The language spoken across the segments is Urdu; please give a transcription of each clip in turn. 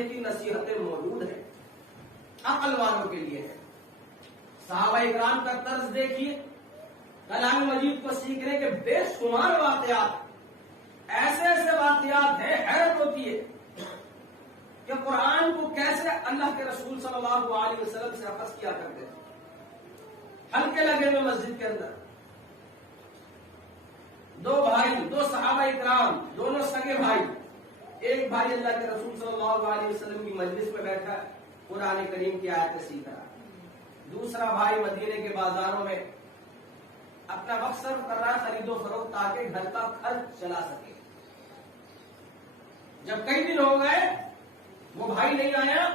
پڑھنے کی نصیحتیں موجود ہیں، عقل والوں کے لیے ہے۔ صحابہ اکرام کا طرز دیکھیے، کلام مجید کو سیکھنے کے بے شمار واقعات، ایسے ایسے واقعات ہیں، حیرت ہوتی ہے کہ قرآن کو کیسے اللہ کے رسول صلی اللہ علیہ وسلم سے اخذ کیا کرتے تھے۔ ہلکے لگے ہوئے مسجد کے اندر دو بھائی، دو صحابہ اکرام، دونوں سگے بھائی، ایک بھائی اللہ کے رسول صلی اللہ علیہ وسلم کی مجلس میں بیٹھا قرآن کریم کی آیتیں سیکھ رہا، دوسرا بھائی مدینے کے بازاروں میں اپنا وقت صرف کر رہا ہے خرید و فروخت تاکہ گھر کا خرچ چلا سکے۔ جب کئی دن ہو گئے وہ بھائی نہیں آیا،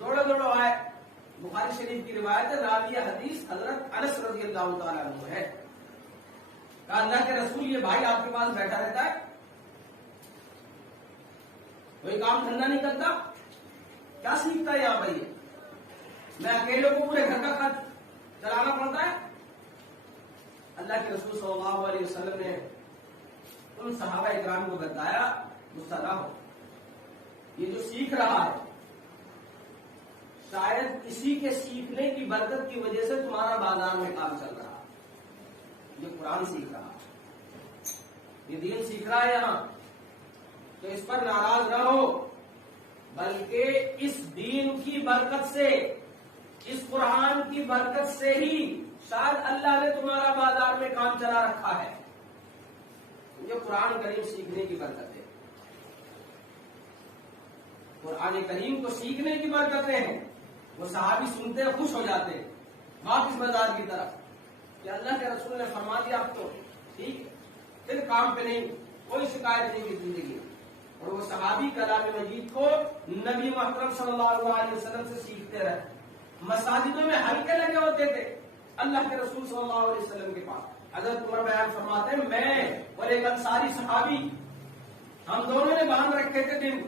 دوڑو آئے۔ بخاری شریف کی روایت ہے، راوی حدیث حضرت انس رضی اللہ تعالیٰ عنہ ہے، کہا اللہ کے رسول یہ بھائی آپ کے پاس بیٹھا رہتا ہے، کوئی کام دھندا نہیں کرتا، کیا سیکھتا ہے یہاں بھائی؟ میں اکیلے کو پورے گھر کا خرچ چلانا پڑتا ہے۔ اللہ کے رسول صلی اللہ علیہ وسلم نے ان صحابہ اکرام کو بتایا، غصہ نہ ہو، یہ جو سیکھ رہا ہے شاید اسی کے سیکھنے کی برکت کی وجہ سے تمہارا بازار میں کام چل رہا ہے، یہ قرآن سیکھ رہا ہے، یہ دین سیکھ رہا ہے یہاں، تو اس پر ناراض نہ ہو، بلکہ اس دین کی برکت سے، اس قرآن کی برکت سے ہی شاید اللہ نے تمہارا بازار میں کام چلا رکھا ہے، یہ قرآن کریم سیکھنے کی برکت ہے، قرآن کریم کو سیکھنے کی برکتیں ہیں۔ وہ صحابی سنتے ہیں، خوش ہو جاتے ہیں واپس بازار کی طرف کہ اللہ کے رسول نے فرما دیا اب تو ٹھیک ہے، پھر کام پہ نہیں، کوئی شکایت نہیں کی زندگی میں۔ اور وہ صحابی کلام مجید کو نبی محترم صلی اللہ علیہ وسلم سے سیکھتے رہے، مساجدوں میں ہلکے لگے ہوتے تھے اللہ کے رسول صلی اللہ علیہ وسلم کے پاس۔ حضرت عمر بیان فرماتے ہیں میں اور ایک انصاری صحابی، ہم دونوں نے باندھ رکھے تھے دن،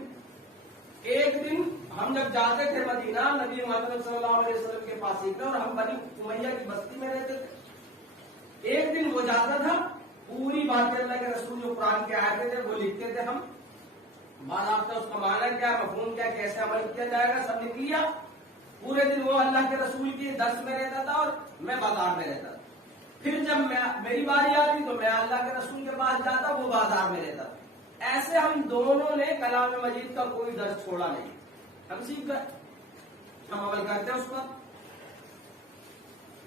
ایک دن ہم جب جاتے تھے مدینہ نبی محمد صلی اللہ علیہ وسلم کے پاس سیکھتے، اور ہم بنی امیہ کی بستی میں رہتے تھے، ایک دن وہ جاتا تھا پوری باتیں اللہ کے رسول جو قرآن کے آیتیں تھے وہ لکھتے تھے، ہم باضابطہ اس کا معنی کیا، مفہوم کیا، کیسے عمل کیا جائے گا سب لکھ لیا۔ پورے دن وہ اللہ کے رسول کی درس میں رہتا تھا اور میں بازار میں رہتا تھا، پھر جب میری باری آتی تو میں اللہ کے رسول کے پاس جاتا، وہ بازار میں رہتا تھا۔ ایسے ہم دونوں نے کلام مجید کا کوئی درس چھوڑا نہیں، ہم سیکھ گئے، ہم عمل کرتے ہیں اس پر۔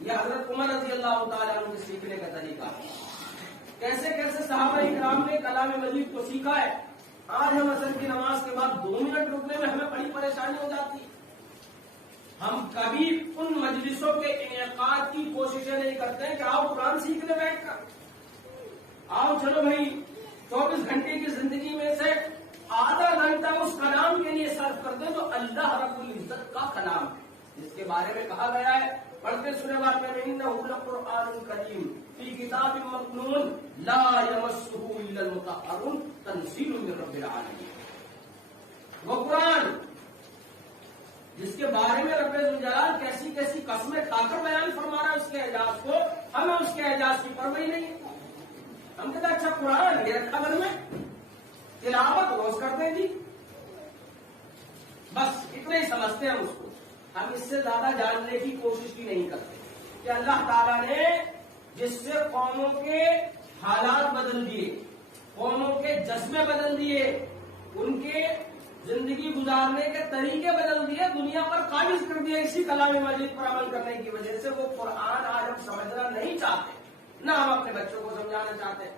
یہ حضرت عمر رضی اللہ تعالیٰ عنہ سے سیکھنے کا طریقہ، کیسے کیسے صحابہ اکرام نے کلام مجید کو سیکھا ہے۔ آج ہم عصر کی نماز کے بعد 2 منٹ رکنے میں ہمیں بڑی پریشانی ہو جاتی ہے، ہم کبھی ان مجلسوں کے انعقاد کی کوششیں نہیں کرتے ہیں کہ آؤ قرآن سیکھنے بیٹھ کر، آؤ چلو بھائی 24 گھنٹے کی زندگی میں سے آدھا گھنٹہ اس کلام کے لیے صرف کرتے ہیں جو اللہ رب العزت کا کلام ہے، جس کے بارے میں کہا گیا ہے، پڑھتے سنے واقعہ میں انہ لقرآن کریم فی کتاب مکنون لا یمسہ الا المطہرون تنزیل من رب العالمین۔ وہ قرآن جس کے بارے میں رب الجلال کیسی کیسی قسمیں کھا کر بیان فرما رہا ہے اس کے اعجاز کو، ہمیں اس کے اعجاز کی پرواہ نہیں ہے۔ ہم کہتے ہیں اچھا قرآن یہ رکھا گھر میں، تلاوت روز کرتے ہیں جی، بس اتنے ہی سمجھتے ہیں ہم اس کو، ہم اس سے زیادہ جاننے کی کوشش بھی نہیں کرتے کہ اللہ تعالیٰ نے جس سے قوموں کے حالات بدل دیے، قوموں کے جذبے بدل دیے، ان کے زندگی گزارنے کے طریقے بدل دیے، دنیا پر قابض کر دیا اسی کلام مجید پر عمل کرنے کی وجہ سے، وہ قرآن آج ہم سمجھنا نہیں چاہتے، نہ ہم اپنے بچوں کو سمجھانا چاہتے،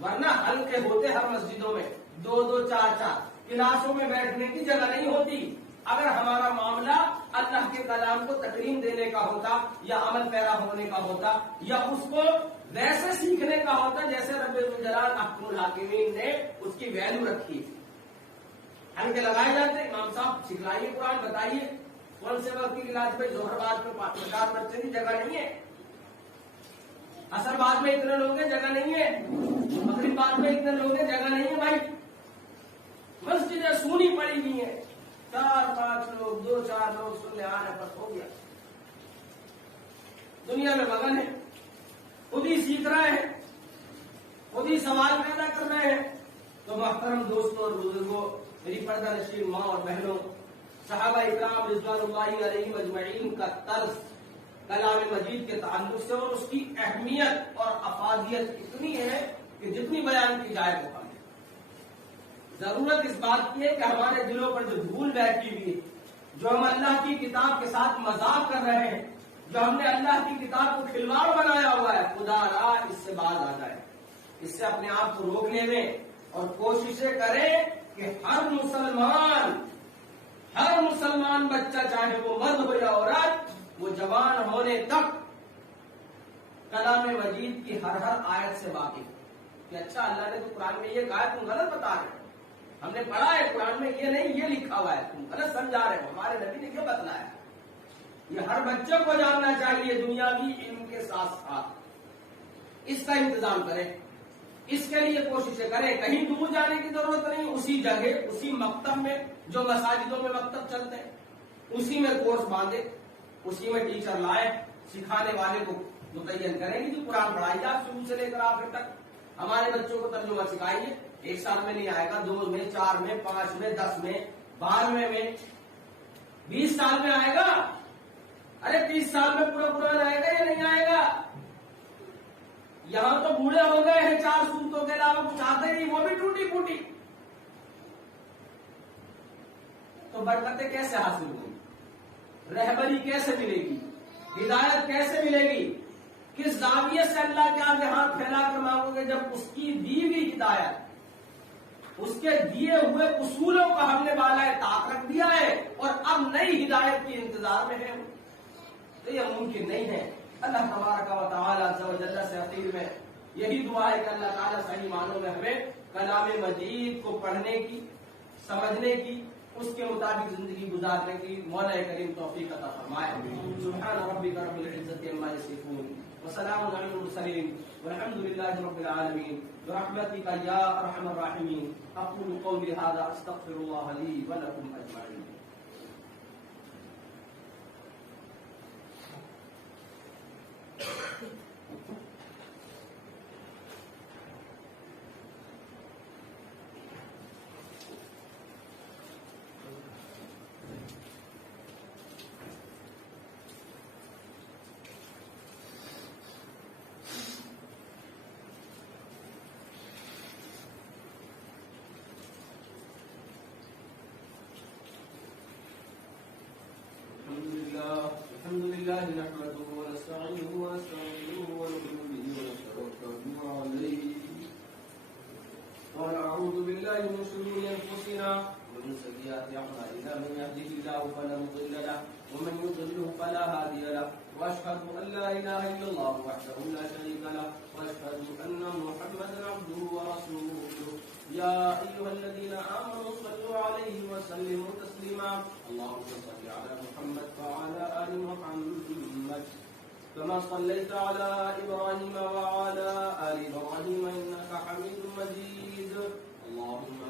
ورنہ ہلکے ہوتے ہر مسجدوں میں 2-2 4-4 کلاسوں میں بیٹھنے کی جگہ نہیں ہوتی۔ اگر ہمارا معاملہ اللہ کے کلام کو تکریم دینے کا ہوتا یا عمل پیرا ہونے کا ہوتا یا اس کو ویسے سیکھنے کا ہوتا جیسے رب الجلال احکم الحاکمین نے اس کی ویلو رکھی، ہلکے لگائے جاتے، امام صاحب سکھلائیے قرآن، بتائیے کون سے وقت کی کلاس میں ظہر بعد میں 50 بچے کی جگہ نہیں ہے، عصر بعد میں اتنے لوگ ہیں جگہ نہیں ہے، مغرب بعد میں اتنے لوگ ہیں جگہ نہیں ہے بھائی، مسجدیں سونی پڑی ہوئی ہیں، 4-5 لوگ 2-4 لوگ سننے آ رہے، بس ہو گیا، دنیا میں مگن ہے، خود ہی سیکھ رہے ہیں، خود ہی سوال پیدا کر رہے ہیں۔ تو محترم دوستوں اور بزرگوں، میری پردہ نشین ماں اور بہنوں، صحابہ اکرام رضوان اللہ علیہم اجمعین کا طرز کلام مجید کے تعلق سے اور اس کی اہمیت اور افادیت اتنی ہے کہ جتنی بیان کی جائے وہ کم ہے۔ ضرورت اس بات کی ہے کہ ہمارے دلوں پر جو دھول بیٹھی ہوئی ہے، جو ہم اللہ کی کتاب کے ساتھ مذاق کر رہے ہیں، جو ہم نے اللہ کی کتاب کو کھلواڑ بنایا ہوا ہے، خدا را اس سے باز آ جائے، اس سے اپنے آپ کو روکنے میں اور کوششیں کریں کہ ہر مسلمان بچہ، چاہے وہ مرد ہو یا عورت، وہ جوان ہونے تک کلام مجید کی ہر آیت سے واقف کہ اچھا اللہ نے تو قرآن میں یہ کہا ہے، تم غلط بتا رہے ہو، ہم نے پڑھا ہے قرآن میں یہ نہیں، یہ لکھا ہوا ہے، تم غلط سمجھا رہے ہو، ہمارے نبی نے یہ بتلایا ہے۔ یہ ہر بچے کو جاننا چاہیے، دنیاوی علم کے ساتھ ساتھ اس کا انتظام کریں، اس کے لیے کوششیں کریں، کہیں دور جانے کی ضرورت نہیں، اسی جگہ، اسی مکتب میں، جو مساجدوں میں مکتب چلتے ہیں اسی میں کورس باندھے، اسی میں ٹیچر لائے، سکھانے والے کو متعین کریں گے جو قرآن پڑھائیے آپ شروع سے لے کر آخر تک۔ ہمارے بچوں کو ترجمہ سکھائیے، 1 سال میں نہیں آئے گا، 2 میں، 4 میں، 5 میں، 10 میں، 12 میں، 20 سال میں آئے گا۔ ارے 30 سال میں پورا قرآن آئے گا یا نہیں آئے گا؟ یہاں تو بوڑھے ہو گئے ہیں، 4 سورتوں کے علاوہ کچھ آتے نہیں، وہ بھی ٹوٹی پھوٹی، تو برکتیں کیسے حاصل ہوگی؟ رہبری کیسے ملے گی؟ ہدایت کیسے ملے گی؟ کس زاویے سے اللہ کے آگے ہاتھ پھیلا کر مانگو گے جب اس کی دی ہوئی ہدایت، اس کے دیے ہوئے اصولوں کا ہم نے بالائے طاق رکھ دیا ہے اور اب نئی ہدایت کے انتظار میں ہے، تو یہ ممکن نہیں ہے۔ اللہ تبارک و تعالی عز و جل سے اخیر میں یہی دعا ہے کہ اللہ تعالیٰ صحیح معنوں میں ہمیں کلام مجید کو پڑھنے کی، سمجھنے کی، اس کے مطابق زندگی گزارنے کی مولا کریم توفیق عطا فرمائے۔ سبحان ربک رب العزت عما یصفون وسلام علی المرسلین والحمد للہ رب العالمین برحمتک یا ارحم الراحمین۔ اقول قولی ھذا استغفر اللہ لی ولکم اجمعین۔ الحمد لله نحمده ونستعينه ونستغفره ونؤمن به ونتوكل عليه ونعوذ بالله من شرور انفسنا ومن سيئات اعمالنا، من يهده الله فلا مضل له ومن يضلله فلا هادي له، واشهد ان لا اله الا الله وحده لا شريك له، واشهد ان محمدا عبده ورسوله۔ يا ايها الذين امنوا صلوا عليه وسلموا تسليما، اللهم صل على محمد وعلى ال محمد كما صليت على ابراهيم وعلى ال ابراهيم انك حميد مجيد، اللهم